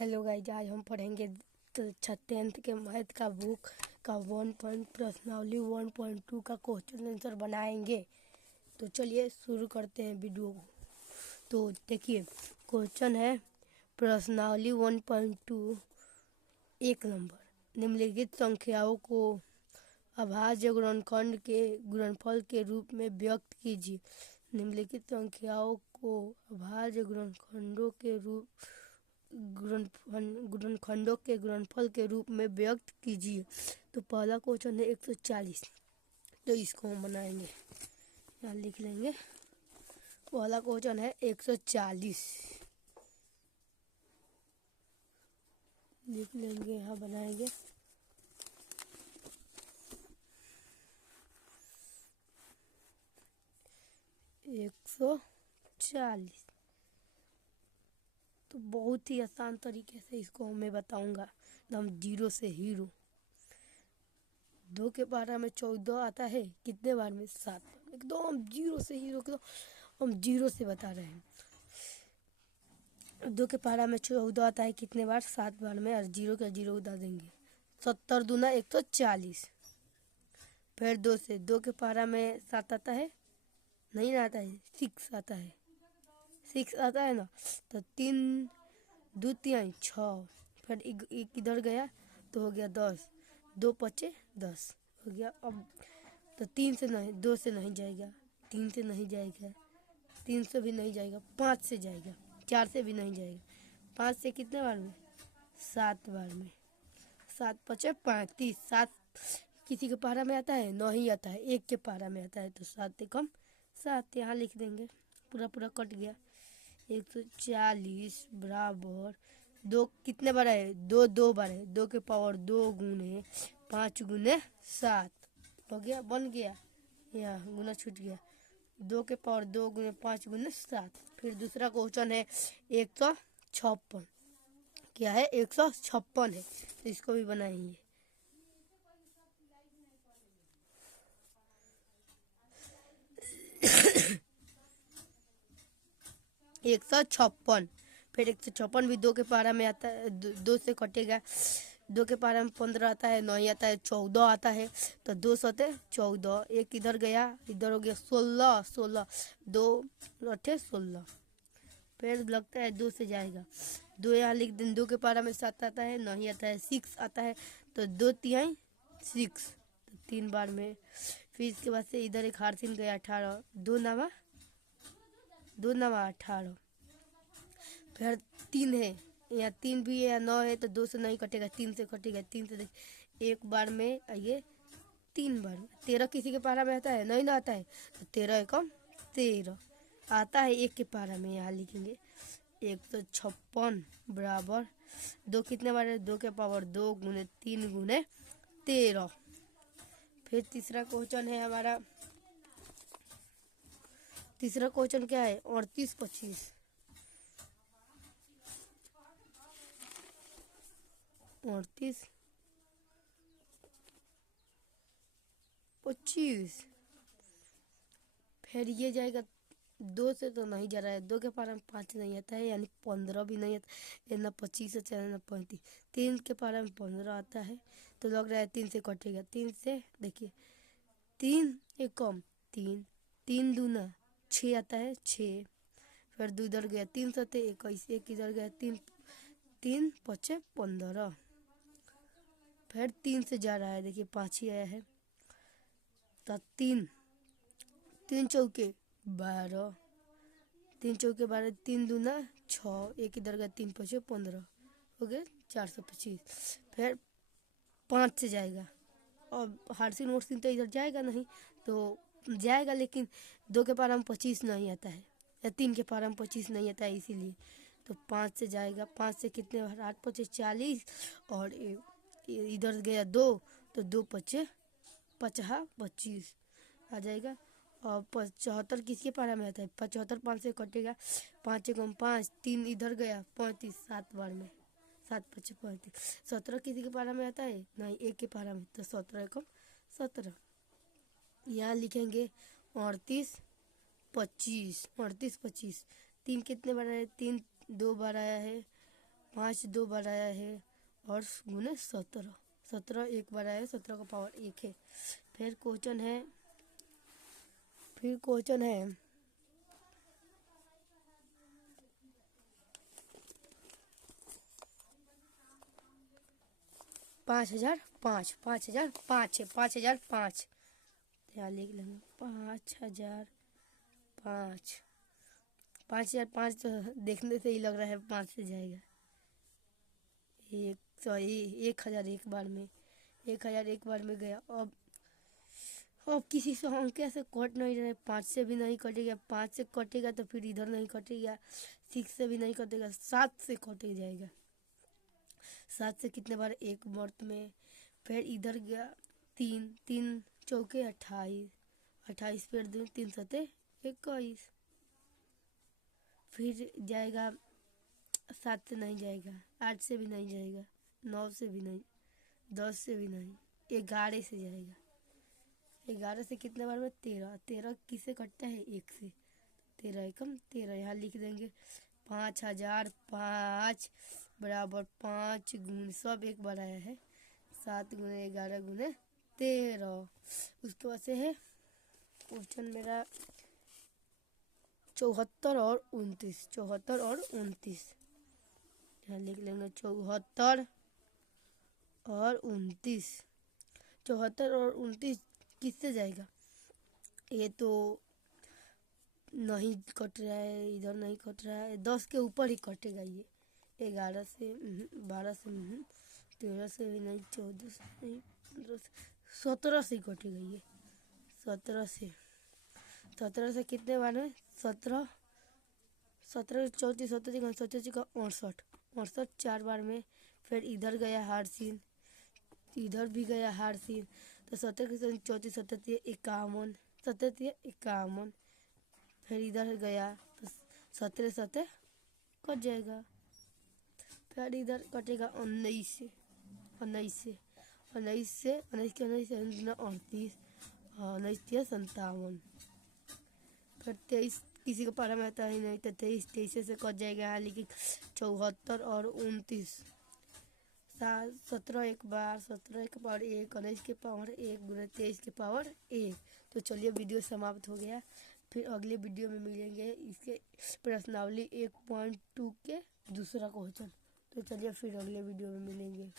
Hello guys, आज हम पढ़ेंगे 10th के मैथ का बुक का 1 प्रश्नावली 1.2 का क्वेश्चन आंसर बनाएंगे। तो चलिए शुरू करते हैं वीडियो को। तो देखिए, क्वेश्चन है प्रश्नावली 1.2 1 नंबर। निम्नलिखित संख्याओं को अभाज्य गुणनखंड के गुणनफल के रूप में व्यक्त कीजिए। निम्नलिखित संख्याओं को अभाज्य गुणनखंडों के गुणनखंडों के गुणनफल के रूप में व्यक्त कीजिए। तो पहला क्वेश्चन है 140। तो इसको हम बनाएंगे, यहाँ लिख लेंगे। पहला क्वेश्चन है 140, लिख लेंगे, यहाँ बनाएंगे। एक 140। तो बहुत ही आसान तरीके से इसको मैं बताऊंगा, एकदम जीरो से हीरो। 2 के पारा में 14 आता है, कितने बार में? 7। एकदम जीरो से हीरो, हम जीरो से बता रहे हैं। 2 के पारा में 14 आता है, कितने बार? 7 बार में। और जीरो का जीरो उड़ा देंगे। 70 दूना 140। फिर 2 से 2 के पारा में 7 आता है, नहीं आता है, 6 आता है। 6 आता है ना, तो 3 2 3 6। फिर एक इधर गया तो हो गया 10। 2 पचे 10 हो गया। अब तो 3 से नहीं, 2 से नहीं जाएगा, 3 से नहीं जाएगा, 3 से भी नहीं जाएगा, 5 से जाएगा, 4 से भी नहीं जाएगा। 5 से कितने बार में? 7 बार में। 7 पचे 35। 7 किसी के पारा में आता है? नहीं आता है, एक के पारा में आता है। तो 7 से कम 7 यहाँ लिख देंगे। पूरा पूरा कट गया। 140 बराबर 2 कितने बार है? 2 2 बार है। 2 के पावर 2 गुने 5 गुने 7 हो गया, बन गया। यहाँ गुना छूट गया। 2 के पावर 2 गुने 5 गुने 7। फिर दूसरा क्वेश्चन है 156। क्या है? 156 है। तो इसको भी बनाएंगे। 156। फिर 156 भी 2 के पारा में आता है, 2 से कटेगा। 2 के पारा में 15 आता है, 9 आता है, 14 आता है। तो 2 सते 14। एक इधर गया, इधर हो गया 16 16। 2 अठे 16। फिर लगता है 2 से जाएगा। 2 यहाँ लिख दें। 2 के पारा में 7 आता है, नहीं आता है, 6 आता है। तो 2 3 6, तो 3 बार में। फिर इसके बाद से इधर एक हारसिन गया 18। 2 नवा 18। फिर 3 है, यहाँ 3 भी है, 9 है। तो 2 से नहीं कटेगा, 3 से कटेगा। 3 से एक बार में, ये 3 बार में। 13 किसी के पारा में आता है? नहीं ना आता है। तो 13 एकम 13 आता है, एक के पारा में। यहाँ लिखेंगे 156 बराबर 2 कितने बार है? 2 के पावर 2 गुने 3 गुने 13। फिर तीसरा क्वेश्चन है हमारा। तीसरा क्वेश्चन क्या है? 38 25। 38 25। फिर ये जाएगा 2 से, तो नहीं जा रहा है। 2 के पारा में 5 नहीं आता है, यानी 15 भी नहीं आता है। ना 25 अच्छा है, ना 35। 3 के पारा में 15 आता है। तो लग रहा है 3 से कटेगा। 3 से देखिए, 3 एक कम 3, 3 दूना 6 आता है, 6। फिर 2 इधर गया, 3 सते 21। एक इधर गया, 3 3 पचे 15। फिर 3 से जा रहा है, देखिए 5 ही आया है। तो 3 3 चौके 12। 3 चौके 12, 3 दूना 6। एक इधर गया, 3 पचे 15 हो गए 425। फिर 5 से जाएगा। और हारसिन उर्सिन तो इधर जाएगा नहीं, तो जाएगा, लेकिन 2 के पारा में 25 नहीं आता है, या 3 के पारा में 25 नहीं आता है, इसीलिए। तो 5 से जाएगा। 5 से कितने बार? 8 पचे 40। और इधर गया 2, तो 2 पचे 50 25 आ जाएगा। और 75 किसके पारा में आता है? 75 5 से कटेगा। 5 एकम 5, 3 इधर गया, 35 7 बार में। 7 पचे 35। 17 किसी के पारा में आता है? नहीं, एक के पारा में। तो 17 एकम 17 यहाँ लिखेंगे। 38 25। 38 25 3 कितने बार आया है? 3 2 बार आया है। 5 2 बार आया है और गुने 17, 17 एक बार आया है, 17 का पावर 1 है। फिर क्वेश्चन है 5005, 5005 है, 5005 यहाँ लिख लेंगे 5005। 5005 तो देखने से ही लग रहा है 5 से जाएगा। 1000 एक बार में, 1000 एक बार में गया। अब किसी से अंक से कट नहीं रहे, 5 से भी नहीं कटेगा, 5 से कटेगा तो फिर इधर नहीं कटेगा, 6 से भी नहीं कटेगा, 7 से कटे जाएगा। 7 से कितने बार, एक वर्त में। फिर इधर गया 3, 3 चौके 28, 28 फिर 3 सते 21। फिर जाएगा 7 से नहीं जाएगा, 8 से भी नहीं जाएगा, 9 से भी नहीं, 10 से भी नहीं, 11 से जाएगा। 11 से कितने बार में, 13, 13 किससे कटता है, 1 से। 13 एकम 13, यहाँ लिख देंगे 5005 बराबर 5 गुण, सब एक बार आया है, 7 गुने 11 गुने 13। उसके बाद से है क्वेश्चन मेरा 74 और 29, 74 और 29 यहाँ लिख लेंगे 74 और 29। 74 और 29 किससे जाएगा, ये तो नहीं कट रहा है, इधर नहीं कट रहा है, 10 के ऊपर ही कटेगा ये। 11 से 12 से 13 से भी नहीं, 14 से नहीं, 15 से, 17 से ही कटेगा ये। 17 से कितने बार में, 17, 17 34, 17 37 का 68, 68 4 बार में। फिर इधर गया हार सीन, इधर भी गया हार सीन, तो 17 के 34, 17 51, 17 51। फिर इधर गया तो 17 17 कट जाएगा। फिर इधर कटेगा 19 से, 19 से, 19 से 19 के 19 से 38, 19 57। फिर 23 किसी को पारा में आता ही नहीं, तो 23 23 से कट जाएगा यहाँ, लेकिन 74 और 29, 17 एक बार, 17 के पावर 1, 19 के पावर 1 गुना 23 के पावर 1। तो चलिए वीडियो समाप्त हो गया, फिर अगले वीडियो में मिलेंगे इसके प्रश्नावली 1.2 के दूसरा क्वेश्चन। तो चलिए फिर अगले वीडियो में मिलेंगे।